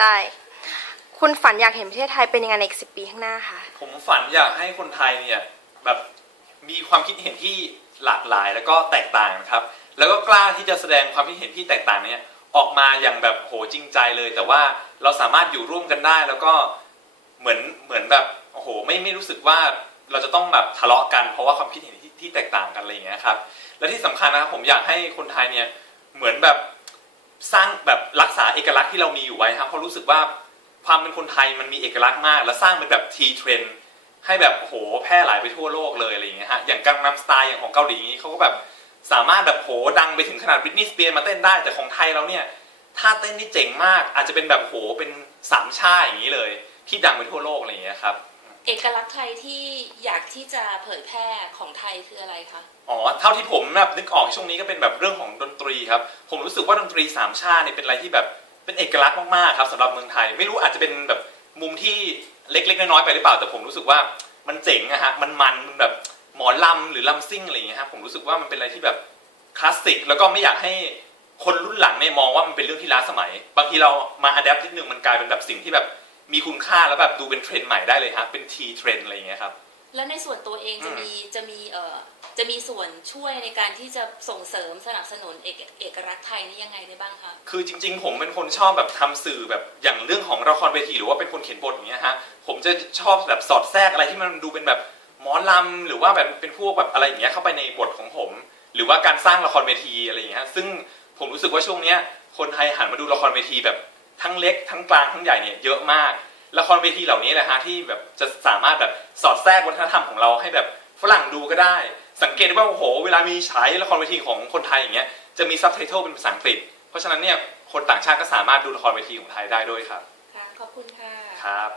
ได้ คุณฝันอยากเห็นประเทศไทยเป็นยังไงในอีกสิปีข้างหน้าคะผมฝันอยากให้คนไทยเนี่ยแบบมีความคิดเห็นที่หลากหลายแล้วก็แตกต่างนะครับ แล้วก็กล้าที่จะแสดงความคิดเห็นที่แตกต่างเนี่ยออกมาอย่างแบบโหจริงใจเลย แต่ว่าเราสามารถอยู่ร่วมกันได้แล้วก็เหมือนเหมือนแบบโอ้โหไม่ไม่รู้สึกว่าเราจะต้องแบบทะเลาะกันเพราะว่าความคิดเห็นที่ที่แตกต่างกันอะไรอย่างเงี้ยครับและที่สำคัญนะครับผมอยากให้คนไทยเนี่ยเหมือนแบบ สร้างแบบรักษาเอกลักษณ์ที่เรามีอยู่ไว้ครับเพราะรู้สึกว่าความเป็นคนไทยมันมีเอกลักษณ์มาก และสร้างเป็นแบบทีเทรนให้แบบโหแพร่หลายไปทั่วโลกเลยอะไรอย่างเงี้ยฮะอย่างกังนัมสไตล์อย่างของเกาหลีนี้เขาก็แบบสามารถแบบโหดังไปถึงขนาดบริทนีย์สเปียร์มาเต้นได้แต่ของไทยเราเนี่ยท่าเต้นนี่เจ๋งมากอาจจะเป็นแบบโหเป็นสามชาอย่างนี้เลย ที่ดังไปทั่วโลกอะไรอย่างเงี้ยครับ เอกลักษณ์ไทยที่อยากที่จะเผยแพร่ของไทยคืออะไรคะ อ๋อ เท่าที่ผมแบบนึกออกช่วงนี้ก็เป็นแบบเรื่องของดนตรีครับ ผมรู้สึกว่าดนตรีสามชาติเนี่ยเป็นอะไรที่แบบเป็นเอกลักษณ์มากๆครับสำหรับเมืองไทย ไม่รู้อาจจะเป็นแบบมุมที่เล็กๆน้อยๆไปหรือเปล่า แต่ผมรู้สึกว่ามันเจ๋งอะฮะ มันมันมันแบบหมอลำหรือลำซิ่งอะไรอย่างเงี้ยฮะผมรู้สึกว่ามันเป็นอะไรที่แบบคลาสสิกแล้วก็ไม่อยากให้คนรุ่นหลังเนี่ยมองว่ามันเป็นเรื่องที่ล้าสมัย บางทีเรามาอัดแอปนิดนึงมันกลายเป็นแบบสิ่งที่แบบ มีคุณค่าแล้วแบบดูเป็นเทรนด์ใหม่ได้เลยฮะเป็นทีเทรนด์อะไรอย่างเงี้ยครับ แล้วในส่วนตัวเองอืจะมมีจะมีเอ่อจะมีส่วนช่วยในการที่จะส่งเสริมสนับสนุนเอกเอกลักษณ์ไทยนี่ยังไงได้บ้างคะคือจริง ๆ ผมเป็นคนชอบแบบทำสื่อแบบอย่างเรื่องของละครเวทีหรือว่าเป็นคนเขียนบทอย่างเงี้ยฮะผมจะชอบแบบสอดแทรกอะไรที่มันดูเป็นแบบหมอลำหรือว่าแบบเป็นพวกแบบอะไรอย่างเงี้ยเข้าไปในบทของผม หรือว่าการสร้างละครเวทีอะไรอย่างเงี้ยซึ่งผมรู้สึกว่าช่วงเนี้ยคนไทยหันมาดูละครเวทีแบบ ทั้งเล็กทั้งกลางทั้งใหญ่เนี่ยเยอะมากละครเวทีเหล่านี้แหละฮะที่แบบจะสามารถแบบสอดแทรกวัฒนธรรมของเราให้แบบฝรั่งดูก็ได้ สังเกตได้ว่าโอ้โหเวลามีฉายละครเวทีของคนไทยอย่างเงี้ยจะมีซับไตเติลเป็นภาษาอังกฤษ เพราะฉะนั้นเนี่ยคนต่างชาติก็สามารถดูละครเวทีของไทยได้ด้วยครับค่ะขอบคุณค่ะครับ